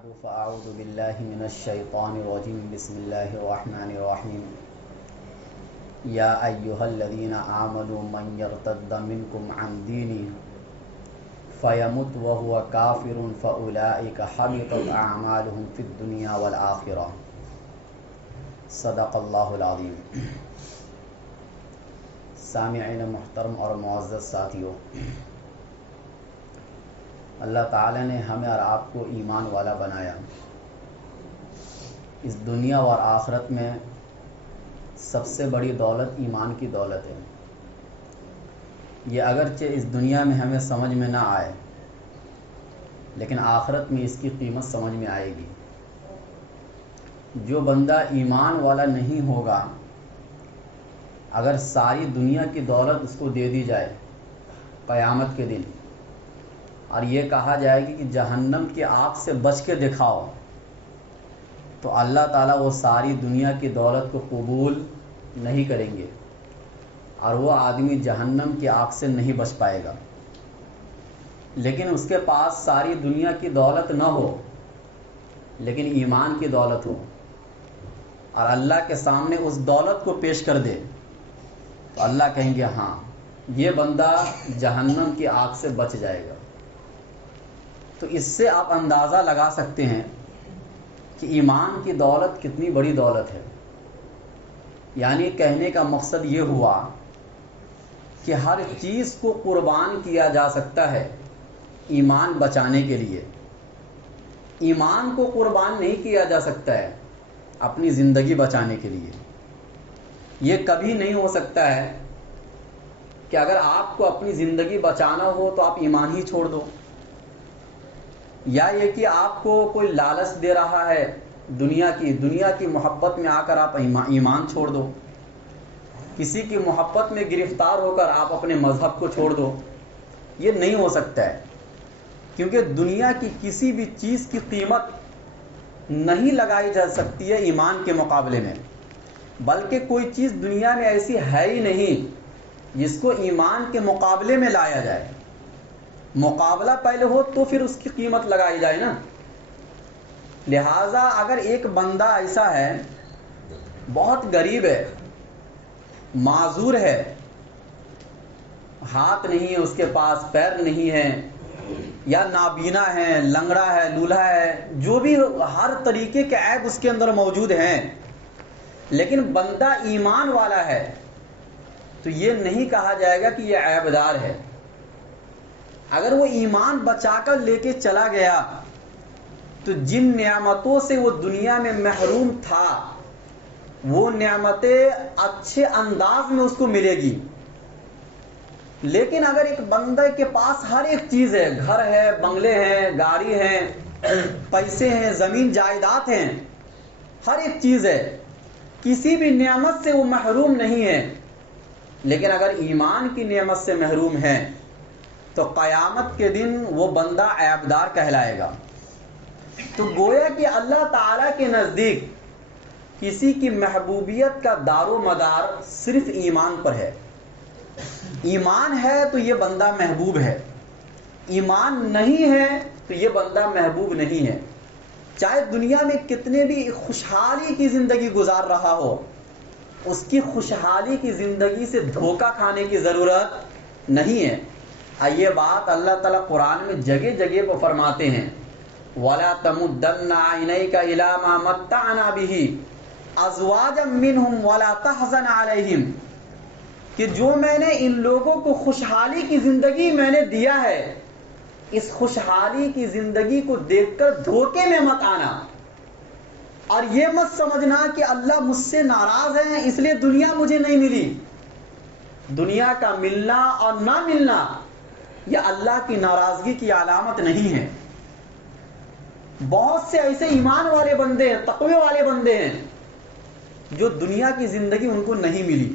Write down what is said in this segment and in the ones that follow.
بعد فأعوذ بالله من الشيطان الرجيم بسم الله الرحمن الرحيم يا أيها الذين آمنوا من يرتد منكم عن دينه فيمت وهو كافر فأولئك حبطت أعمالهم في الدنيا والآخرة صدق الله العظيم. سامعین محترم اور معزز ساتھیوں، اللہ تعالی نے ہمیں اور آپ کو ایمان والا بنایا. اس دنیا اور آخرت میں سب سے بڑی دولت ایمان کی دولت ہے. یہ اگرچہ اس دنیا میں ہمیں سمجھ میں نہ آئے، لیکن آخرت میں اس کی قیمت سمجھ میں آئے گی. جو بندہ ایمان والا نہیں ہوگا، اگر ساری دنیا کی دولت اس کو دے دی جائے قیامت کے دن اور یہ کہا جائے گی کہ جہنم کی آگ سے بچ کے دکھاؤ، تو اللہ تعالیٰ وہ ساری دنیا کی دولت کو قبول نہیں کریں گے اور وہ آدمی جہنم کی آگ سے نہیں بچ پائے گا. لیکن اس کے پاس ساری دنیا کی دولت نہ ہو، لیکن ایمان کی دولت ہو اور اللہ کے سامنے اس دولت کو پیش کر دے، تو اللہ کہیں گے ہاں یہ بندہ جہنم کی آگ سے بچ جائے گا. تو اس سے آپ اندازہ لگا سکتے ہیں کہ ایمان کی دولت کتنی بڑی دولت ہے. یعنی کہنے کا مقصد یہ ہوا کہ ہر چیز کو قربان کیا جا سکتا ہے ایمان بچانے کے لیے. ایمان کو قربان نہیں کیا جا سکتا ہے اپنی زندگی بچانے کے لیے. یہ کبھی نہیں ہو سکتا ہے کہ اگر آپ کو اپنی زندگی بچانا ہو تو آپ ایمان ہی چھوڑ دو، یا یہ کہ آپ کو کوئی لالچ دے رہا ہے دنیا کی محبت میں آ کر آپ ایمان چھوڑ دو، کسی کی محبت میں گرفتار ہو کر آپ اپنے مذہب کو چھوڑ دو. یہ نہیں ہو سکتا ہے، کیونکہ دنیا کی کسی بھی چیز کی قیمت نہیں لگائی جا سکتی ہے ایمان کے مقابلے میں. بلکہ کوئی چیز دنیا میں ایسی ہے ہی نہیں جس کو ایمان کے مقابلے میں لایا جائے. مقابلہ پہلے ہو تو پھر اس کی قیمت لگائی جائے نا. لہٰذا اگر ایک بندہ ایسا ہے بہت غریب ہے، معذور ہے، ہاتھ نہیں ہے اس کے پاس، پیر نہیں ہے، یا نابینا ہے، لنگڑا ہے، لولہا ہے، جو بھی ہر طریقے کے عیب اس کے اندر موجود ہیں، لیکن بندہ ایمان والا ہے تو یہ نہیں کہا جائے گا کہ یہ عیب دار ہے. اگر وہ ایمان بچا کر لے کے چلا گیا تو جن نعمتوں سے وہ دنیا میں محروم تھا وہ نعمتیں اچھے انداز میں اس کو ملے گی. لیکن اگر ایک بندے کے پاس ہر ایک چیز ہے، گھر ہے، بنگلے ہیں، گاڑی ہیں، پیسے ہیں، زمین جائیداد ہیں، ہر ایک چیز ہے، کسی بھی نعمت سے وہ محروم نہیں ہے، لیکن اگر ایمان کی نعمت سے محروم ہے تو قیامت کے دن وہ بندہ عیبدار کہلائے گا. تو گویا کہ اللہ تعالیٰ کے نزدیک کسی کی محبوبیت کا دار و مدار صرف ایمان پر ہے. ایمان ہے تو یہ بندہ محبوب ہے، ایمان نہیں ہے تو یہ بندہ محبوب نہیں ہے. چاہے دنیا میں کتنے بھی خوشحالی کی زندگی گزار رہا ہو، اس کی خوشحالی کی زندگی سے دھوکہ کھانے کی ضرورت نہیں ہے. یہ بات اللہ تعالیٰ قرآن میں جگہ جگہ پر فرماتے ہیں، وَلَا تَمُدَّنَّ عَيْنَيْكَ إِلَىٰ مَا مَتَّعْنَا بِهِ أَزْوَاجًا مِّنْهُمْ وَلَا تَحْزَنْ عَلَيْهِمْ، کہ جو میں نے ان لوگوں کو خوشحالی کی زندگی میں نے دیا ہے، اس خوشحالی کی زندگی کو دیکھ کر دھوکے میں مت آنا اور یہ مت سمجھنا کہ اللہ مجھ سے ناراض ہے اس لیے دنیا مجھے نہیں ملی. دنیا کا ملنا اور نہ ملنا یہ اللہ کی ناراضگی کی علامت نہیں ہے. بہت سے ایسے ایمان والے بندے ہیں، تقوی والے بندے ہیں جو دنیا کی زندگی ان کو نہیں ملی،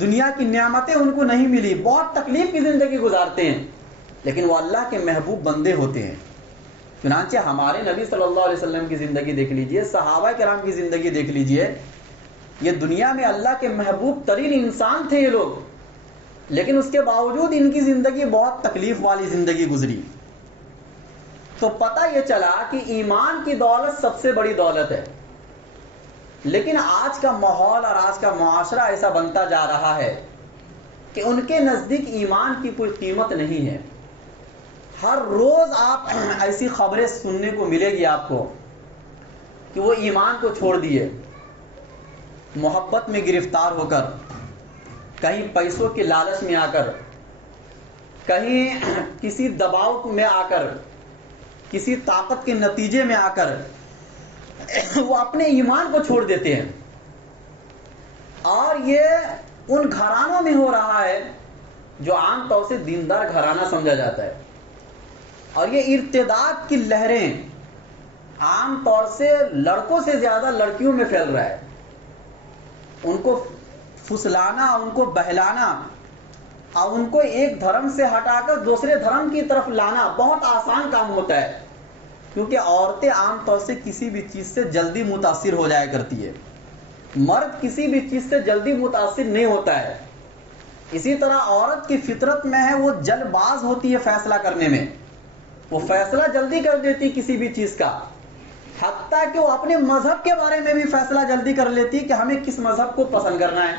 دنیا کی نعمتیں ان کو نہیں ملی، بہت تکلیف کی زندگی گزارتے ہیں، لیکن وہ اللہ کے محبوب بندے ہوتے ہیں. چنانچہ ہمارے نبی صلی اللہ علیہ وسلم کی زندگی دیکھ لیجئے، صحابہ کرام کی زندگی دیکھ لیجئے. یہ دنیا میں اللہ کے محبوب ترین انسان تھے یہ لوگ، لیکن اس کے باوجود ان کی زندگی بہت تکلیف والی زندگی گزری. تو پتہ یہ چلا کہ ایمان کی دولت سب سے بڑی دولت ہے. لیکن آج کا ماحول اور آج کا معاشرہ ایسا بنتا جا رہا ہے کہ ان کے نزدیک ایمان کی کوئی قیمت نہیں ہے. ہر روز آپ ایسی خبریں سننے کو ملے گی آپ کو کہ وہ ایمان کو چھوڑ دیے، محبت میں گرفتار ہو کر، کہیں پیسوں کے لالچ میں آ کر، کہیں کسی دباؤ میں آ کر، کسی طاقت کے نتیجے میں آ کر وہ اپنے ایمان کو چھوڑ دیتے ہیں. اور یہ ان گھرانوں میں ہو رہا ہے جو عام طور سے دیندار گھرانہ سمجھا جاتا ہے. اور یہ ارتداد کی لہریں عام طور سے لڑکوں سے زیادہ لڑکیوں میں پھیل رہا ہے. ان کو پھسلانا، ان کو بہلانا اور ان کو ایک دھرم سے ہٹا کر دوسرے دھرم کی طرف لانا بہت آسان کام ہوتا ہے، کیونکہ عورتیں عام طور سے کسی بھی چیز سے جلدی متاثر ہو جایا کرتی ہے. مرد کسی بھی چیز سے جلدی متاثر نہیں ہوتا ہے. اسی طرح عورت کی فطرت میں ہے، وہ جلد باز ہوتی ہے فیصلہ کرنے میں، وہ فیصلہ جلدی کر دیتی کسی بھی چیز کا، حتیٰ کہ وہ اپنے مذہب کے بارے میں بھی فیصلہ جلدی کر لیتی کہ ہمیں کس مذہب کو پسند کرنا ہے.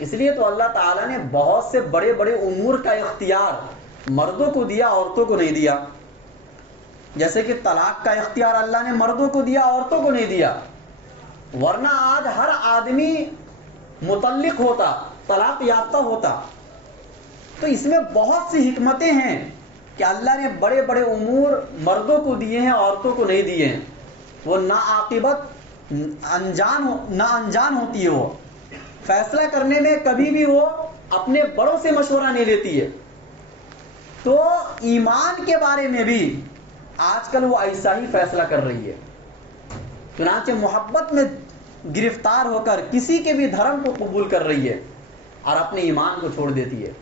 اس لیے تو اللہ تعالیٰ نے بہت سے بڑے بڑے امور کا اختیار مردوں کو دیا، عورتوں کو نہیں دیا. جیسے کہ طلاق کا اختیار اللہ نے مردوں کو دیا، عورتوں کو نہیں دیا. ورنہ آج ہر آدمی مطلق ہوتا، طلاق یافتہ ہوتا. تو اس میں بہت سی حکمتیں ہیں کہ اللہ نے بڑے بڑے امور مردوں کو دیے ہیں، عورتوں کو نہیں دیے ہیں. وہ ناعاقبت نہ انجان ہوتی ہے. وہ فیصلہ کرنے میں کبھی بھی وہ اپنے بڑوں سے مشورہ نہیں لیتی ہے. تو ایمان کے بارے میں بھی آج کل وہ ایسا ہی فیصلہ کر رہی ہے. چنانچہ محبت میں گرفتار ہو کر کسی کے بھی دھرم کو قبول کر رہی ہے اور اپنے ایمان کو چھوڑ دیتی ہے.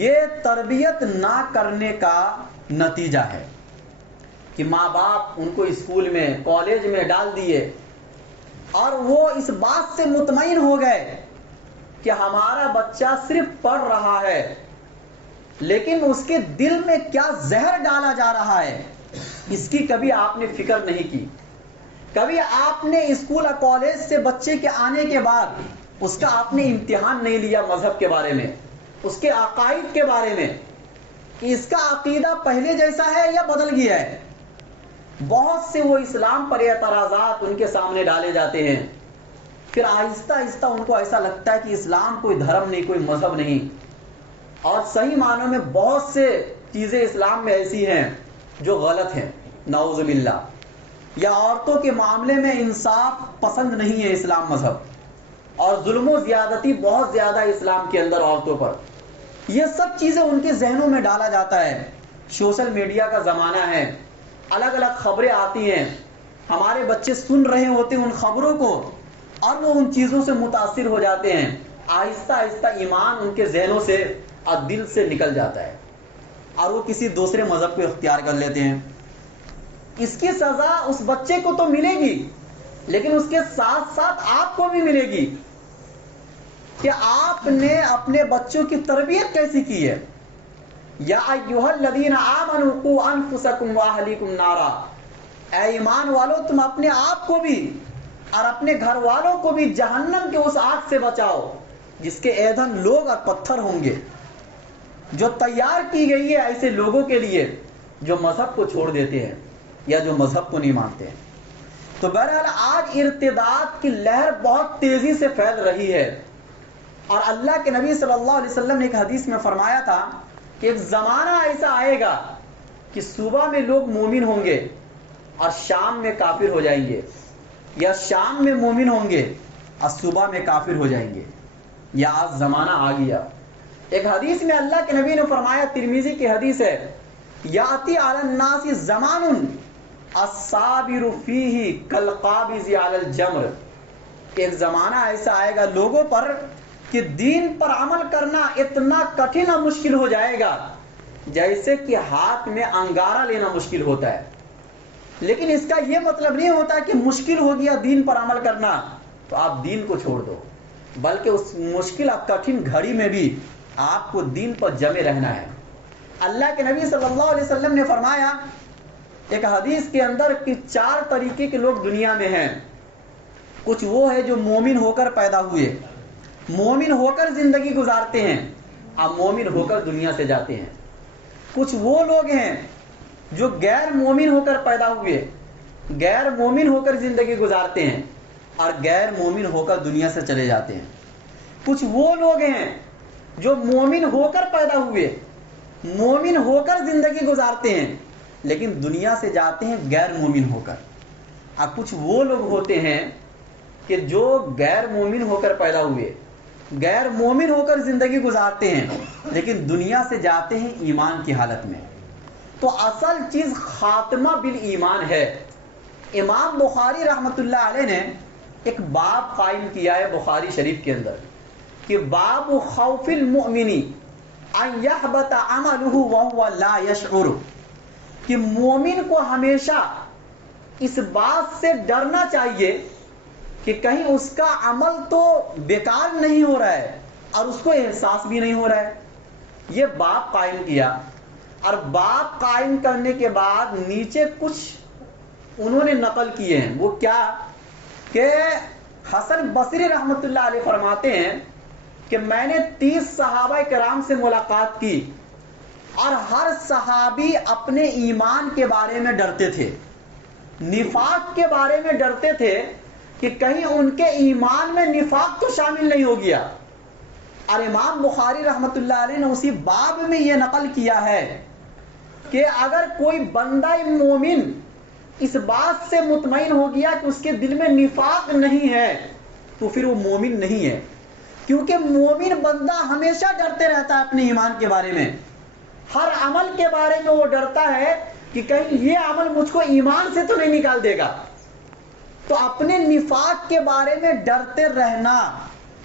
یہ تربیت نہ کرنے کا نتیجہ ہے کہ ماں باپ ان کو اسکول میں، کالج میں ڈال دیے اور وہ اس بات سے مطمئن ہو گئے کہ ہمارا بچہ صرف پڑھ رہا ہے، لیکن اس کے دل میں کیا زہر ڈالا جا رہا ہے اس کی کبھی آپ نے فکر نہیں کی. کبھی آپ نے اسکول اور کالج سے بچے کے آنے کے بعد اس کا آپ نے امتحان نہیں لیا مذہب کے بارے میں، اس کے عقائد کے بارے میں کہ اس کا عقیدہ پہلے جیسا ہے یا بدل گیا ہے. بہت سے وہ اسلام پر اعتراضات ان کے سامنے ڈالے جاتے ہیں، پھر آہستہ آہستہ ان کو ایسا لگتا ہے کہ اسلام کوئی دھرم نہیں، کوئی مذہب نہیں. اور صحیح معنوں میں بہت سے چیزیں اسلام میں ایسی ہیں جو غلط ہیں، نعوذ باللہ. یا عورتوں کے معاملے میں انصاف پسند نہیں ہے اسلام مذہب، اور ظلم و زیادتی بہت زیادہ اسلام کے اندر عورتوں پر. یہ سب چیزیں ان کے ذہنوں میں ڈالا جاتا ہے. سوشل میڈیا کا زمانہ ہے، الگ الگ خبریں آتی ہیں، ہمارے بچے سن رہے ہوتے ہیں ان خبروں کو اور وہ ان چیزوں سے متاثر ہو جاتے ہیں. آہستہ آہستہ ایمان ان کے ذہنوں سے اور دل سے نکل جاتا ہے اور وہ کسی دوسرے مذہب کو اختیار کر لیتے ہیں. اس کی سزا اس بچے کو تو ملے گی، لیکن اس کے ساتھ ساتھ آپ کو بھی ملے گی کہ آپ نے اپنے بچوں کی تربیت کیسی کی ہے. یا ایھا الذین آمنوا قوا انفسکم واہلیکم نارا، اے ایمان والو تم اپنے آپ کو بھی اور اپنے گھر والوں کو بھی جہنم کے اس آگ سے بچاؤ جس کے ایندھن لوگ اور پتھر ہوں گے، جو تیار کی گئی ہے ایسے لوگوں کے لیے جو مذہب کو چھوڑ دیتے ہیں یا جو مذہب کو نہیں مانتے ہیں. تو بہرحال آج ارتداد کی لہر بہت تیزی سے پھیل رہی ہے، اور اللہ کے نبی صلی اللہ علیہ وسلم نے ایک حدیث میں فرمایا تھا کہ ایک زمانہ ایسا آئے گا کہ صبح میں لوگ مومن ہوں گے اور شام میں کافر ہو جائیں گے، یا شام میں مومن ہوں گے اور صبح میں کافر ہو جائیں گے. یہ آج زمانہ آ گیا. ایک حدیث میں اللہ کے نبی نے فرمایا، ترمذی کی حدیث ہے، یاتی علی الناس زمان الصابر فیہ کالقابض علی الجمر. ایک زمانہ ایسا آئے گا لوگوں پر کہ دین پر عمل کرنا اتنا کٹھن اور مشکل ہو جائے گا جیسے کہ ہاتھ میں انگارہ لینا مشکل ہوتا ہے. لیکن اس کا یہ مطلب نہیں ہوتا کہ مشکل ہو گیا دین پر عمل کرنا تو آپ دین کو چھوڑ دو، بلکہ اس مشکل اور کٹھن گھڑی میں بھی آپ کو دین پر جمے رہنا ہے. اللہ کے نبی صلی اللہ علیہ وسلم نے فرمایا ایک حدیث کے اندر کہ 4 طریقے کے لوگ دنیا میں ہیں. کچھ وہ ہے جو مومن ہو کر پیدا ہوئے, مومن ہو کر زندگی گزارتے ہیں, اب مومن ہو کر دنیا سے جاتے ہیں. کچھ وہ لوگ ہیں جو غیر مومن ہو کر پیدا ہوئے, غیر مومن ہو کر زندگی گزارتے ہیں اور غیر مومن ہو کر دنیا سے چلے جاتے ہیں. کچھ وہ لوگ ہیں جو مومن ہو کر پیدا ہوئے, مومن ہو کر زندگی گزارتے ہیں لیکن دنیا سے جاتے ہیں غیر مومن ہو کر. اب کچھ وہ لوگ ہوتے ہیں کہ جو غیر مومن ہو کر پیدا ہوئے, غیر مومن ہو کر زندگی گزارتے ہیں لیکن دنیا سے جاتے ہیں ایمان کی حالت میں. تو اصل چیز خاتمہ بالایمان ہے. امام بخاری رحمۃ اللہ علیہ نے ایک باب قائم کیا ہے بخاری شریف کے اندر کہ باب خوف المؤمن ان یحبط عملہ وهو لا یشعر, کہ مومن کو ہمیشہ اس بات سے ڈرنا چاہیے کہ کہیں اس کا عمل تو بیکار نہیں ہو رہا ہے اور اس کو احساس بھی نہیں ہو رہا ہے. یہ باب قائم کیا, اور باب قائم کرنے کے بعد نیچے کچھ انہوں نے نقل کیے ہیں. وہ کیا کہ حسن بصری رحمۃ اللہ علیہ فرماتے ہیں کہ میں نے 30 صحابہ کرام سے ملاقات کی اور ہر صحابی اپنے ایمان کے بارے میں ڈرتے تھے, نفاق کے بارے میں ڈرتے تھے کہ کہیں ان کے ایمان میں نفاق تو شامل نہیں ہو گیا. اور امام بخاری رحمۃ اللہ علیہ نے اسی باب میں یہ نقل کیا ہے کہ اگر کوئی بندہ مومن اس بات سے مطمئن ہو گیا کہ اس کے دل میں نفاق نہیں ہے تو پھر وہ مومن نہیں ہے, کیونکہ مومن بندہ ہمیشہ ڈرتے رہتا ہے اپنے ایمان کے بارے میں. ہر عمل کے بارے میں وہ ڈرتا ہے کہ کہیں یہ عمل مجھ کو ایمان سے تو نہیں نکال دے گا. تو اپنے نفاق کے بارے میں ڈرتے رہنا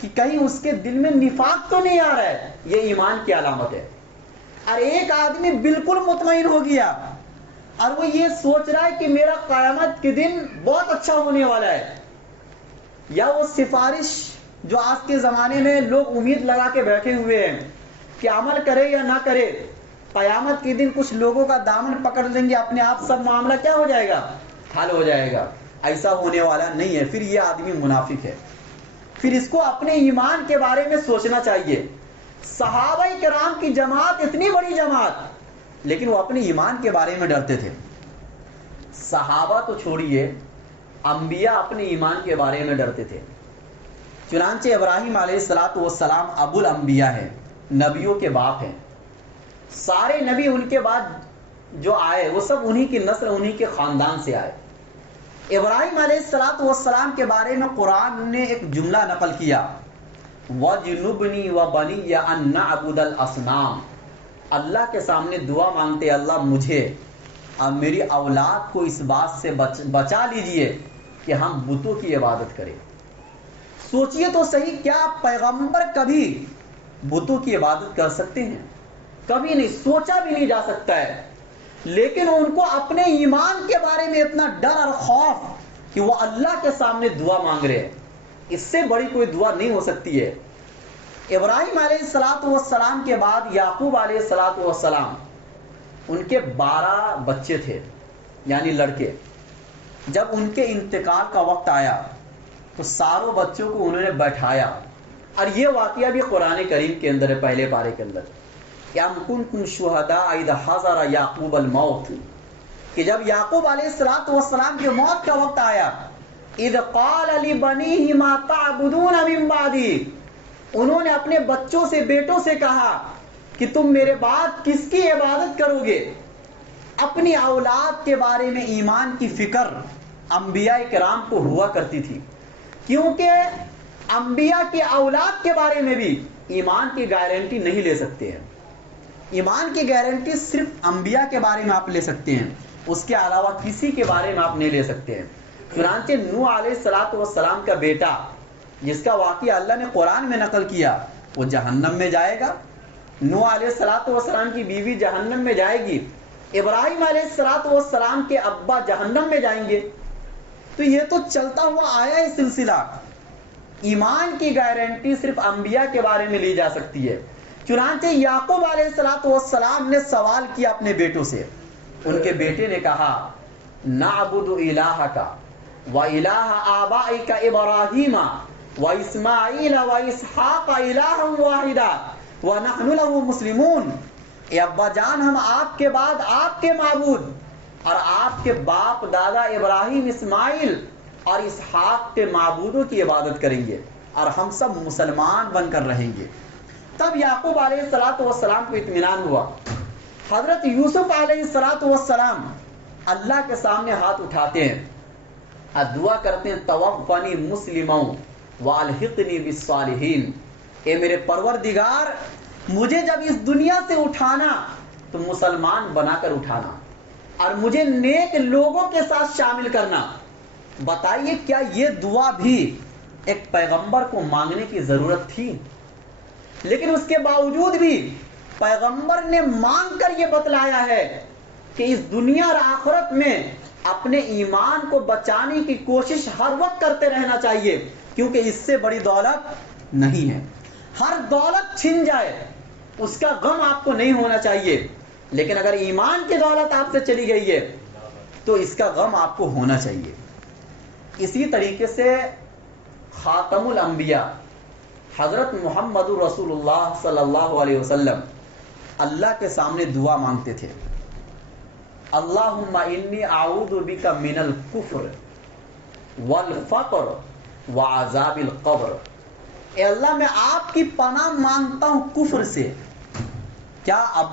کہ کہیں اس کے دل میں نفاق تو نہیں آ رہا ہے, یہ ایمان کی علامت ہے. اور ایک آدمی بالکل مطمئن ہو گیا اور وہ یہ سوچ رہا ہے کہ میرا قیامت کے دن بہت اچھا ہونے والا ہے, یا وہ سفارش جو آج کے زمانے میں لوگ امید لگا کے بیٹھے ہوئے ہیں کہ عمل کرے یا نہ کرے, قیامت کے دن کچھ لوگوں کا دامن پکڑ لیں گے, اپنے آپ سب معاملہ کیا ہو جائے گا, حل ہو جائے گا. ایسا ہونے والا نہیں ہے. پھر یہ آدمی منافق ہے. پھر اس کو اپنے ایمان کے بارے میں سوچنا چاہیے. صحابہ کرام کی جماعت اتنی بڑی جماعت, لیکن وہ اپنے ایمان کے بارے میں ڈرتے تھے. صحابہ تو چھوڑیے, انبیاء اپنے ایمان کے بارے میں ڈرتے تھے. چنانچہ ابراہیم علیہ السلام ابو الانبیاء ہے, نبیوں کے باپ ہیں. سارے نبی ان کے بعد جو آئے وہ سب انہی کی نسل, انہی کے خاندان سے آئے. ابراہیم علیہ السلام کے بارے میں قرآن نے ایک جملہ نقل کیا, وَجْنُبْنِي وَبَنِيَّ أَن نَعْبُدَ الْأَصْنَامَ. اللہ کے سامنے دعا مانگتے, اللہ مجھے اور میری اولاد کو اس بات سے بچا لیجئے کہ ہم بتوں کی عبادت کریں. سوچئے تو صحیح, کیا پیغمبر کبھی بتوں کی عبادت کر سکتے ہیں؟ کبھی نہیں, سوچا بھی نہیں جا سکتا ہے. لیکن ان کو اپنے ایمان کے بارے میں اتنا ڈر اور خوف کہ وہ اللہ کے سامنے دعا مانگ رہے ہیں. اس سے بڑی کوئی دعا نہیں ہو سکتی ہے. ابراہیم علیہ السلام کے بعد یعقوب علیہ السلام, ان کے 12 بچے تھے یعنی لڑکے. جب ان کے انتقال کا وقت آیا تو ساروں بچوں کو انہوں نے بیٹھایا, اور یہ واقعہ بھی قرآن کریم کے اندر ہے, پہلے پارے کے اندر. ام کنتم شہداء اذ حضر یعقوب الموت, کہ جب یعقوب علیہ السلام کے موت کا وقت آیا, اذ قال لبنیہ ما تعبدون من بعدی, انہوں نے اپنے بچوں سے, بیٹوں سے کہا کہ تم میرے بعد کس کی عبادت کرو گے. اپنی اولاد کے بارے میں ایمان کی فکر انبیاء کرام کو ہوا کرتی تھی, کیونکہ انبیاء کی اولاد کے بارے میں بھی ایمان کی گارنٹی نہیں لے سکتے ہیں. ایمان کی گارنٹی صرف انبیاء کے بارے میں آپ لے سکتے ہیں, اس کے علاوہ کسی کے بارے میں آپ نہیں لے سکتے ہیں. چنانچہ نوح علیہ السلام کا بیٹا, جس کا واقعہ اللہ نے قرآن میں نقل کیا, وہ جہنم میں جائے گا. نوح علیہ السلام کی بیوی جہنم میں جائے گی. ابراہیم علیہ السلام کے ابا جہنم میں جائیں گے. تو یہ تو چلتا ہوا آیا ہے سلسلہ. ایمان کی گارنٹی صرف انبیاء کے بارے میں لی جا سکتی ہے. چنانچہ یعقوب علیہ السلام نے سوال کیا اپنے بیٹوں سے. ان کے بیٹے نے کہا نعبد الہک و الہ آبائک ابراہیم و اسماعیل و اسحاق الہا واحدا ونحن له مسلمون. اے ابا جان، ہم آپ کے بعد آپ کے معبود اور آپ کے باپ دادا ابراہیم، اسماعیل اور اسحاق کے معبودوں کی عبادت کریں گے اور ہم سب مسلمان بن کر رہیں گے. تب یعقوب علیہ السلام کو اطمینان ہوا. حضرت یوسف علیہ السلام اللہ کے سامنے ہاتھ اٹھاتے ہیں اور دعا کرتے ہیں توفنی مسلما والحقنی بالصالحین. اے میرے پروردگار، مجھے جب اس دنیا سے اٹھانا تو مسلمان بنا کر اٹھانا اور مجھے نیک لوگوں کے ساتھ شامل کرنا. بتائیے کیا یہ دعا بھی ایک پیغمبر کو مانگنے کی ضرورت تھی؟ لیکن اس کے باوجود بھی پیغمبر نے مانگ کر یہ بتلایا ہے کہ اس دنیا اور آخرت میں اپنے ایمان کو بچانے کی کوشش ہر وقت کرتے رہنا چاہیے، کیونکہ اس سے بڑی دولت نہیں ہے. ہر دولت چھن جائے اس کا غم آپ کو نہیں ہونا چاہیے، لیکن اگر ایمان کی دولت آپ سے چلی گئی ہے تو اس کا غم آپ کو ہونا چاہیے. اسی طریقے سے خاتم الانبیاء حضرت محمد رسول اللہ صلی اللہ علیہ وسلم اللہ کے سامنے دعا مانگتے تھے. اللہم انی اعوذ بک من الکفر والفقر وعذاب القبر. اے اللہ، میں آپ کی پناہ مانگتا ہوں کفر سے. کیا اب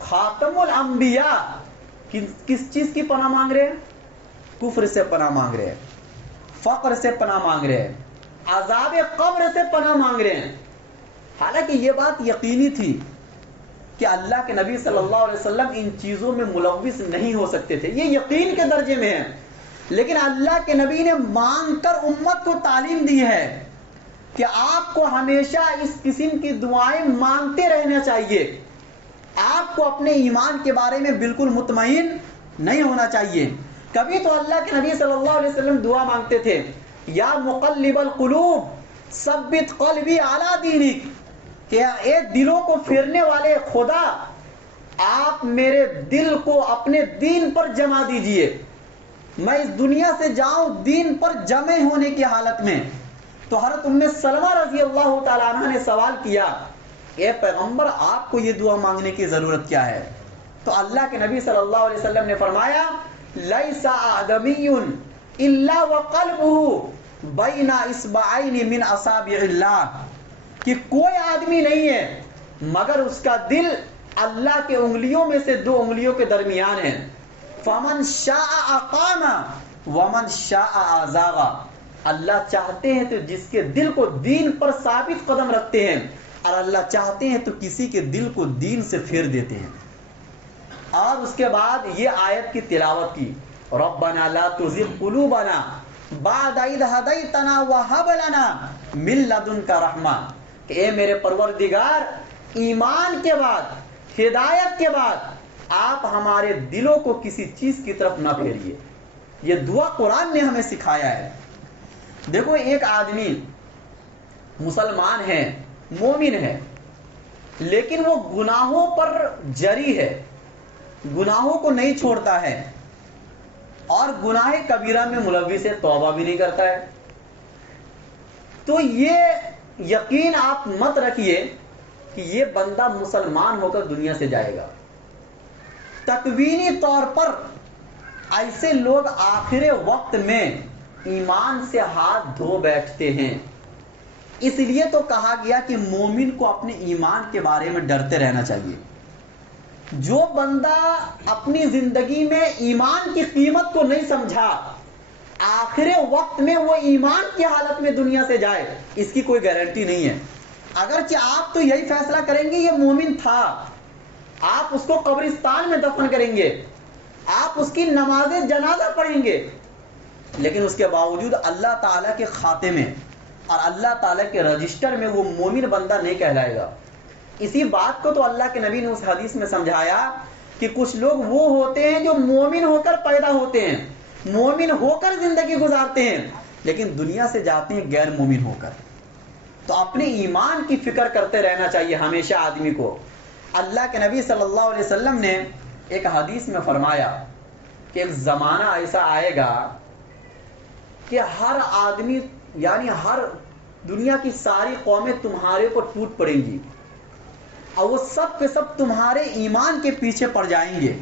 خاتم الانبیاء کس چیز کی پناہ مانگ رہے ہیں؟ کفر سے پناہ مانگ رہے ہیں، فقر سے پناہ مانگ رہے ہیں، عذاب قبر سے پناہ مانگ رہے ہیں. حالانکہ یہ بات یقینی تھی کہ اللہ کے نبی صلی اللہ علیہ وسلم ان چیزوں میں ملوث نہیں ہو سکتے تھے، یہ یقین کے درجے میں ہے. لیکن اللہ کے نبی نے مانگ کر امت کو تعلیم دی ہے کہ آپ کو ہمیشہ اس قسم کی دعائیں مانگتے رہنا چاہیے. آپ کو اپنے ایمان کے بارے میں بالکل مطمئن نہیں ہونا چاہیے. کبھی تو اللہ کے نبی صلی اللہ علیہ وسلم دعا مانگتے تھے، یا مقلب القلوب ثبت قلبی علی دینک، کہ اے دلوں کو پھیرنے والے خدا، آپ میرے دل کو اپنے دین پر جما دیجئے، میں اس دنیا سے جاؤں دین پر جمع ہونے کی حالت میں. تو حضرت ام سلمہ رضی اللہ تعالیٰ عنہ نے سوال کیا، اے پیغمبر، آپ کو یہ دعا مانگنے کی ضرورت کیا ہے؟ تو اللہ کے نبی صلی اللہ علیہ وسلم نے فرمایا، لیس آدمی الا وقلبہ بین اصبعین من اصابع اللہ، کہ کوئی آدمی نہیں ہے مگر اس کا دل اللہ کے انگلیوں میں سے دو انگلیوں کے درمیان ہے. فمن شاء اقام ومن شاء ازاغ. اللہ چاہتے ہیں تو جس کے دل کو دین پر ثابت قدم رکھتے ہیں، اور اللہ چاہتے ہیں تو کسی کے دل کو دین سے پھیر دیتے ہیں. اور اس کے بعد یہ آیت کی تلاوت کی، ربنا لا تزغ قلوبنا بعد اذ ہدیتنا وہب لنا من لدنک رحمہ، کہ اے میرے پروردگار، ایمان کے بعد، ہدایت کے بعد آپ ہمارے دلوں کو کسی چیز کی طرف نہ پھیریے. یہ دعا قرآن نے ہمیں سکھایا ہے. دیکھو، ایک آدمی مسلمان ہے، مومن ہے، لیکن وہ گناہوں پر جری ہے، گناہوں کو نہیں چھوڑتا ہے اور گناہ کبیرہ میں ملوث ہے، توبہ بھی نہیں کرتا ہے. تو یہ یقین آپ مت رکھیے کہ یہ بندہ مسلمان ہو کر دنیا سے جائے گا. تکوینی طور پر ایسے لوگ آخر وقت میں ایمان سے ہاتھ دھو بیٹھتے ہیں. اس لیے تو کہا گیا کہ مومن کو اپنے ایمان کے بارے میں ڈرتے رہنا چاہیے. جو بندہ اپنی زندگی میں ایمان کی قیمت کو نہیں سمجھا، آخر وقت میں وہ ایمان کی حالت میں دنیا سے جائے، اس کی کوئی گارنٹی نہیں ہے. اگرچہ آپ تو یہی فیصلہ کریں گے یہ مومن تھا، آپ اس کو قبرستان میں دفن کریں گے، آپ اس کی نماز جنازہ پڑھیں گے، لیکن اس کے باوجود اللہ تعالیٰ کے خاتے میں اور اللہ تعالیٰ کے رجسٹر میں وہ مومن بندہ نہیں کہلائے گا. اسی بات کو تو اللہ کے نبی نے اس حدیث میں سمجھایا کہ کچھ لوگ وہ ہوتے ہیں جو مومن ہو کر پیدا ہوتے ہیں، مومن ہو کر زندگی گزارتے ہیں، لیکن دنیا سے جاتے ہیں غیر مومن ہو کر. تو اپنے ایمان کی فکر کرتے رہنا چاہیے ہمیشہ آدمی کو. اللہ کے نبی صلی اللہ علیہ وسلم نے ایک حدیث میں فرمایا کہ ایک زمانہ ایسا آئے گا کہ ہر آدمی یعنی ہر دنیا کی ساری قومیں تمہارے پر ٹوٹ پڑیں گی اور وہ سب کے سب تمہارے ایمان کے پیچھے پڑ جائیں گے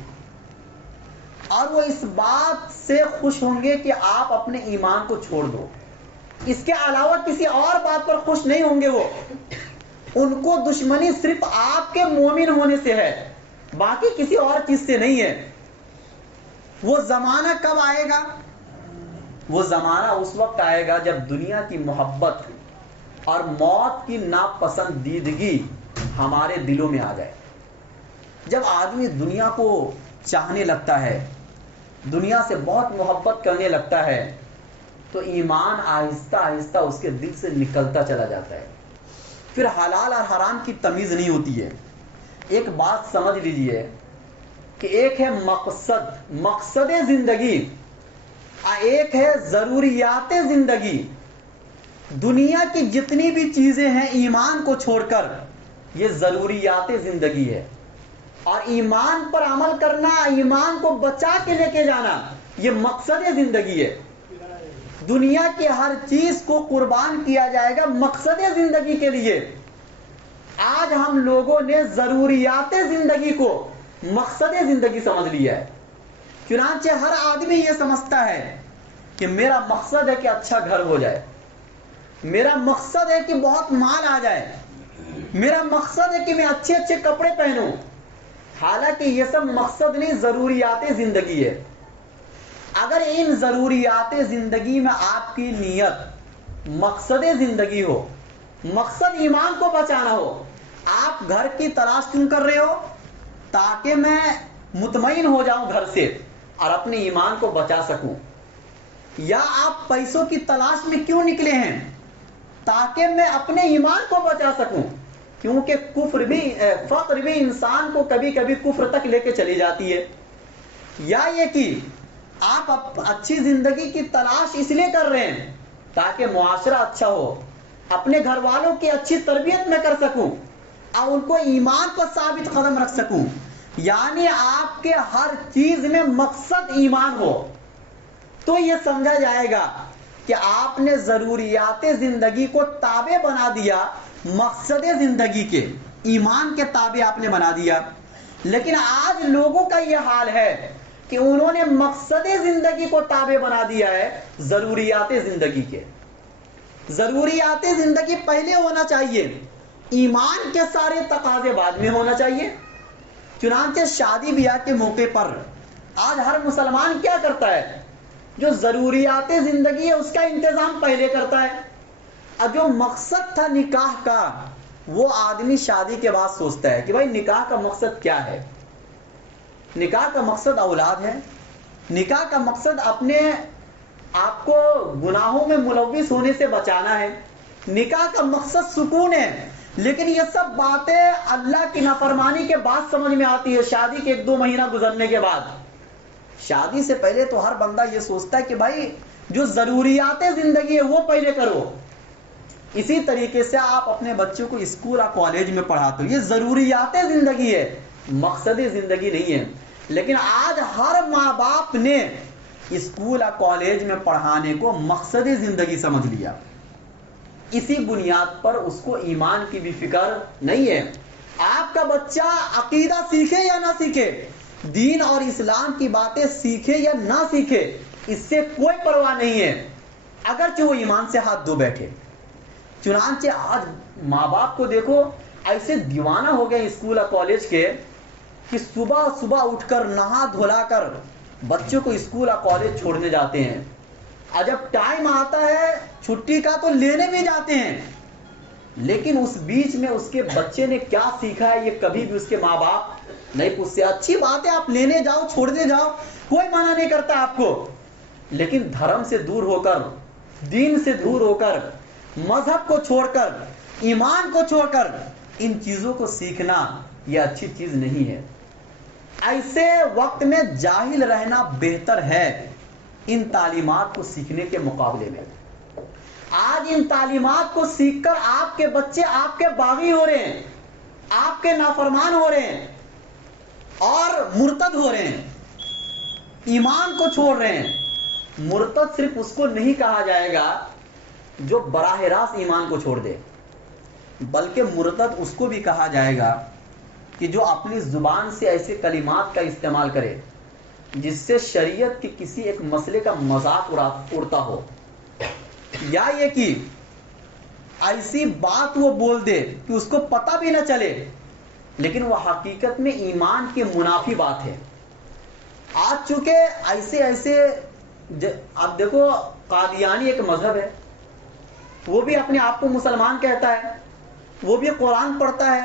اور وہ اس بات سے خوش ہوں گے کہ آپ اپنے ایمان کو چھوڑ دو. اس کے علاوہ کسی اور بات پر خوش نہیں ہوں گے. وہ ان کو دشمنی صرف آپ کے مومن ہونے سے ہے, باقی کسی اور چیز سے نہیں ہے. وہ زمانہ کب آئے گا؟ وہ زمانہ اس وقت آئے گا جب دنیا کی محبت اور موت کی ناپسندیدگی ہمارے دلوں میں آ جائے. جب آدمی دنیا کو چاہنے لگتا ہے, دنیا سے بہت محبت کرنے لگتا ہے, تو ایمان آہستہ آہستہ اس کے دل سے نکلتا چلا جاتا ہے. پھر حلال اور حرام کی تمیز نہیں ہوتی ہے. ایک بات سمجھ لیجئے کہ ایک ہے مقصد زندگی, ایک ہے ضروریات زندگی. دنیا کی جتنی بھی چیزیں ہیں ایمان کو چھوڑ کر یہ ضروریات زندگی ہے, اور ایمان پر عمل کرنا, ایمان کو بچا کے لے کے جانا, یہ مقصد زندگی ہے. دنیا کی ہر چیز کو قربان کیا جائے گا مقصد زندگی کے لیے. آج ہم لوگوں نے ضروریات زندگی کو مقصد زندگی سمجھ لیا ہے. چنانچہ ہر آدمی یہ سمجھتا ہے کہ میرا مقصد ہے کہ اچھا گھر ہو جائے, میرا مقصد ہے کہ بہت مال آ جائے, میرا مقصد ہے کہ میں اچھے اچھے کپڑے پہنوں. حالانکہ یہ سب مقصد نہیں, ضروریات زندگی ہے. اگر ان ضروریات زندگی میں آپ کی نیت مقصد زندگی ہو, مقصد ایمان کو بچانا ہو, آپ گھر کی تلاش کیوں کر رہے ہو؟ تاکہ میں مطمئن ہو جاؤں گھر سے اور اپنے ایمان کو بچا سکوں. یا آپ پیسوں کی تلاش میں کیوں نکلے ہیں؟ تاکہ میں اپنے ایمان کو بچا سکوں, کیونکہ فقر بھی انسان کو کبھی کبھی کفر تک لے کے چلی جاتی ہے. یا یہ کہ آپ اچھی زندگی کی تلاش اس لیے کر رہے ہیں تاکہ معاشرہ اچھا ہو, اپنے گھر والوں کی اچھی تربیت میں کر سکوں اور ان کو ایمان پر ثابت قدم رکھ سکوں. یعنی آپ کے ہر چیز میں مقصد ایمان ہو, تو یہ سمجھا جائے گا کہ آپ نے ضروریات زندگی کو تابع بنا دیا مقصد زندگی کے, ایمان کے تابع آپ نے بنا دیا. لیکن آج لوگوں کا یہ حال ہے کہ انہوں نے مقصد زندگی کو تابع بنا دیا ہے ضروریات زندگی کے. ضروریات زندگی پہلے ہونا چاہیے, ایمان کے سارے تقاضے بعد میں ہونا چاہیے. چنانچہ شادی بیاہ کے موقع پر آج ہر مسلمان کیا کرتا ہے؟ جو ضروریات زندگی ہے اس کا انتظام پہلے کرتا ہے, اور جو مقصد تھا نکاح کا وہ آدمی شادی کے بعد سوچتا ہے کہ بھائی نکاح کا مقصد کیا ہے. نکاح کا مقصد اولاد ہے, نکاح کا مقصد اپنے آپ کو گناہوں میں ملوث ہونے سے بچانا ہے, نکاح کا مقصد سکون ہے. لیکن یہ سب باتیں اللہ کی نافرمانی کے بعد سمجھ میں آتی ہے, شادی کے 1-2 مہینہ گزرنے کے بعد. شادی سے پہلے تو ہر بندہ یہ سوچتا ہے کہ بھائی جو ضروریات زندگی ہے وہ پہلے کرو. اسی طریقے سے آپ اپنے بچوں کو اسکول اور کالج میں پڑھاتے ہو, یہ ضروریات زندگی ہے, مقصد زندگی نہیں ہے. لیکن آج ہر ماں باپ نے اسکول اور کالج میں پڑھانے کو مقصد زندگی سمجھ لیا. اسی بنیاد پر اس کو ایمان کی بھی فکر نہیں ہے. آپ کا بچہ عقیدہ سیکھے یا نہ سیکھے, دین اور اسلام کی باتیں سیکھے یا نہ سیکھے, اس سے کوئی پرواہ نہیں ہے, اگرچہ وہ ایمان سے ہاتھ دھو بیٹھے. چنانچہ آج ماں باپ کو دیکھو ایسے دیوانہ ہو گئے اسکول اور کالج کے کہ صبح صبح اٹھ کر نہا دھلا کر بچوں کو اسکول اور کالج چھوڑنے جاتے ہیں, اور جب ٹائم آتا ہے چھٹی کا تو لینے بھی جاتے ہیں. لیکن اس بیچ میں اس کے بچے نے کیا سیکھا ہے یہ کبھی بھی اس کے ماں باپ نہیں پوچھتے. اچھی بات ہے آپ لینے جاؤ, چھوڑنے جاؤ, کوئی منع نہیں کرتا آپ کو, لیکن دھرم سے دور ہو کر, دین سے دور ہو کر, مذہب کو چھوڑ کر, ایمان کو چھوڑ کر ان چیزوں کو سیکھنا یہ اچھی چیز نہیں ہے. ایسے وقت میں جاہل رہنا بہتر ہے ان تعلیمات کو سیکھنے کے مقابلے میں. آج ان تعلیمات کو سیکھ کر آپ کے بچے آپ کے باغی ہو رہے ہیں, آپ کے نافرمان ہو رہے ہیں اور مرتد ہو رہے ہیں. ایمان کو چھوڑ رہے ہیں. مرتد صرف اس کو نہیں کہا جائے گا جو براہ راست ایمان کو چھوڑ دے، بلکہ مرتد اس کو بھی کہا جائے گا کہ جو اپنی زبان سے ایسے کلمات کا استعمال کرے جس سے شریعت کے کسی ایک مسئلے کا مذاق اڑتا ہو، یا یہ کہ ایسی بات وہ بول دے کہ اس کو پتہ بھی نہ چلے لیکن وہ حقیقت میں ایمان کے منافی بات ہے. آج چونکہ ایسے اب دیکھو، قادیانی ایک مذہب ہے، وہ بھی اپنے آپ کو مسلمان کہتا ہے، وہ بھی قرآن پڑھتا ہے،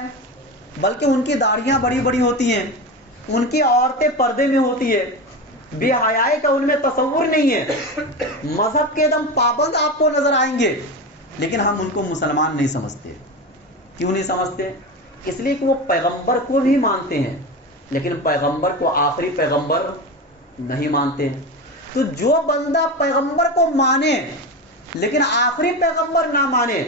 بلکہ ان کی داڑھیاں بڑی بڑی ہوتی ہیں، ان کی عورتیں پردے میں ہوتی ہے، بے حیائی کا ان میں تصور نہیں ہے، مذہب کے دم پابند آپ کو نظر آئیں گے، لیکن ہم ان کو مسلمان نہیں سمجھتے. کیوں نہیں سمجھتے؟ اس لیے کہ وہ پیغمبر کو بھی مانتے ہیں لیکن پیغمبر کو آخری پیغمبر نہیں مانتے. تو جو بندہ پیغمبر کو مانے لیکن آخری پیغمبر نہ مانے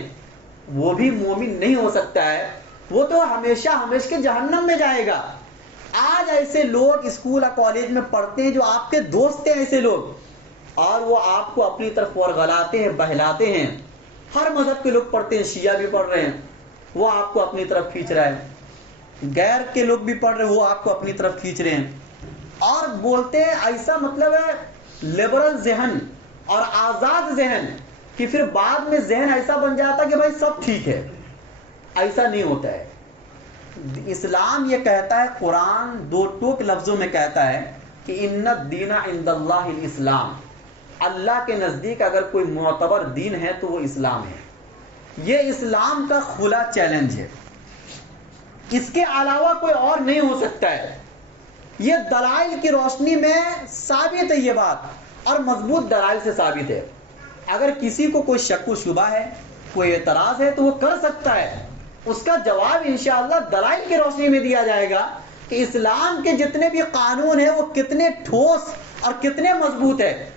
وہ بھی مومن نہیں ہو سکتا ہے، وہ تو ہمیشہ کے جہنم میں جائے گا. آج ایسے لوگ اسکول اور کالج میں پڑھتے ہیں جو آپ کے دوست ہیں، ایسے لوگ، اور وہ آپ کو اپنی طرف ورغلاتے ہیں، بہلاتے ہیں. ہر مذہب کے لوگ پڑھتے ہیں، شیعہ بھی پڑھ رہے ہیں، وہ آپ کو اپنی طرف کھینچ رہا ہے، غیر کے لوگ بھی پڑھ رہے ہیں، وہ آپ کو اپنی طرف کھینچ رہے ہیں، اور بولتے ہیں ایسا مطلب ہے لبرل ذہن اور آزاد ذہن کہ پھر بعد میں ذہن ایسا بن جاتا کہ بھائی سب ٹھیک ہے. ایسا نہیں ہوتا ہے. اسلام یہ کہتا ہے، قرآن دو ٹوک لفظوں میں کہتا ہے کہ ان الدین عند اللہ الاسلام، اللہ کے نزدیک اگر کوئی معتبر دین ہے تو وہ اسلام ہے. یہ اسلام کا کھلا چیلنج ہے، اس کے علاوہ کوئی اور نہیں ہو سکتا ہے. یہ دلائل کی روشنی میں ثابت ہے یہ بات، اور مضبوط دلائل سے ثابت ہے. اگر کسی کو کوئی شک و شبہ ہے، کوئی اعتراض ہے تو وہ کر سکتا ہے. اس کا جواب انشاءاللہ دلائل کی روشنی میں دیا جائے گا کہ اسلام کے جتنے بھی قانون ہیں وہ کتنے ٹھوس اور کتنے مضبوط ہے.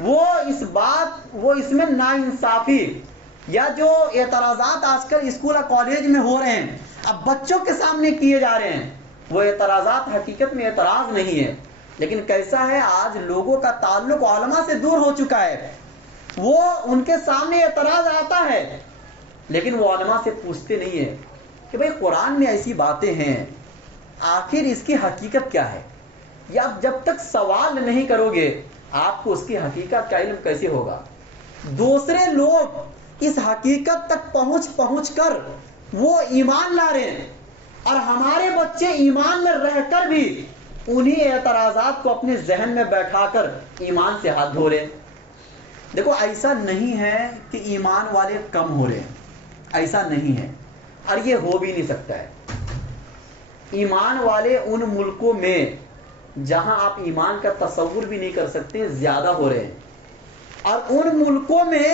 وہ اس میں ناانصافی یا جو اعتراضات آج کل اسکول اور کالج میں ہو رہے ہیں، اب بچوں کے سامنے کیے جا رہے ہیں، وہ اعتراضات حقیقت میں اعتراض نہیں ہے، لیکن کیسا ہے آج لوگوں کا تعلق علماء سے دور ہو چکا ہے. وہ ان کے سامنے اعتراض آتا ہے لیکن وہ علماء سے پوچھتے نہیں ہیں کہ بھئی قرآن میں ایسی باتیں ہیں، آخر اس کی حقیقت کیا ہے. یا جب تک سوال نہیں کرو گے آپ کو اس کی حقیقت کا علم کیسے ہوگا. دوسرے لوگ اس حقیقت تک پہنچ کر وہ ایمان لا رہے ہیں، اور ہمارے بچے ایمان میں رہ کر بھی انہی اعتراضات کو اپنے ذہن میں بیٹھا کر ایمان سے ہاتھ دھو رہے ہیں. دیکھو، ایسا نہیں ہے کہ ایمان والے کم ہو رہے ہیں، ایسا نہیں ہے، اور یہ ہو بھی نہیں سکتا ہے. ایمان والے ان ملکوں میں جہاں آپ ایمان کا تصور بھی نہیں کر سکتے زیادہ ہو رہے ہیں، اور ان ملکوں میں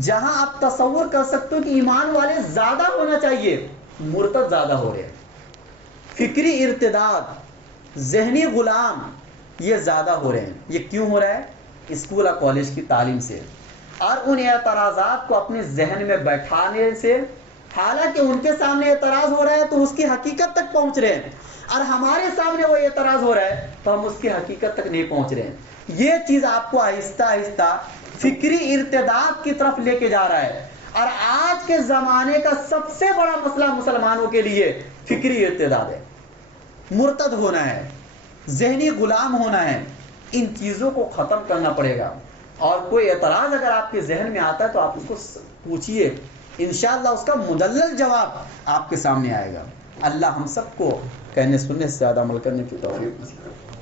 جہاں آپ تصور کر سکتے ہو کہ ایمان والے زیادہ ہونا چاہیے، مرتد زیادہ ہو رہے ہیں. فکری ارتداد، ذہنی غلام یہ زیادہ ہو رہے ہیں. یہ کیوں ہو رہا ہے؟ اسکول اور کالج کی تعلیم سے، اور ان اعتراضات کو اپنے ذہن میں بیٹھانے سے. حالانکہ ان کے سامنے اعتراض ہو رہا ہے تو اس کی حقیقت تک پہنچ رہے ہیں، اور ہمارے سامنے وہ اعتراض ہو رہا ہے تو ہم اس کی حقیقت تک نہیں پہنچ رہے ہیں. یہ چیز آپ کو آہستہ آہستہ فکری ارتداد کی طرف لے کے جا رہا ہے. اور آج کے زمانے کا سب سے بڑا مسئلہ مسلمانوں کے لیے فکری ارتداد ہے، مرتد ہونا ہے، ذہنی غلام ہونا ہے. ان چیزوں کو ختم کرنا پڑے گا. اور کوئی اعتراض اگر آپ کے ذہن میں آتا ہے تو آپ اس کو پوچھئے، انشاءاللہ اس کا مدلل جواب آپ کے سامنے آئے گا. اللہ ہم سب کو کہنے سننے سے زیادہ عمل کرنے کی توفیق نصیب کرے.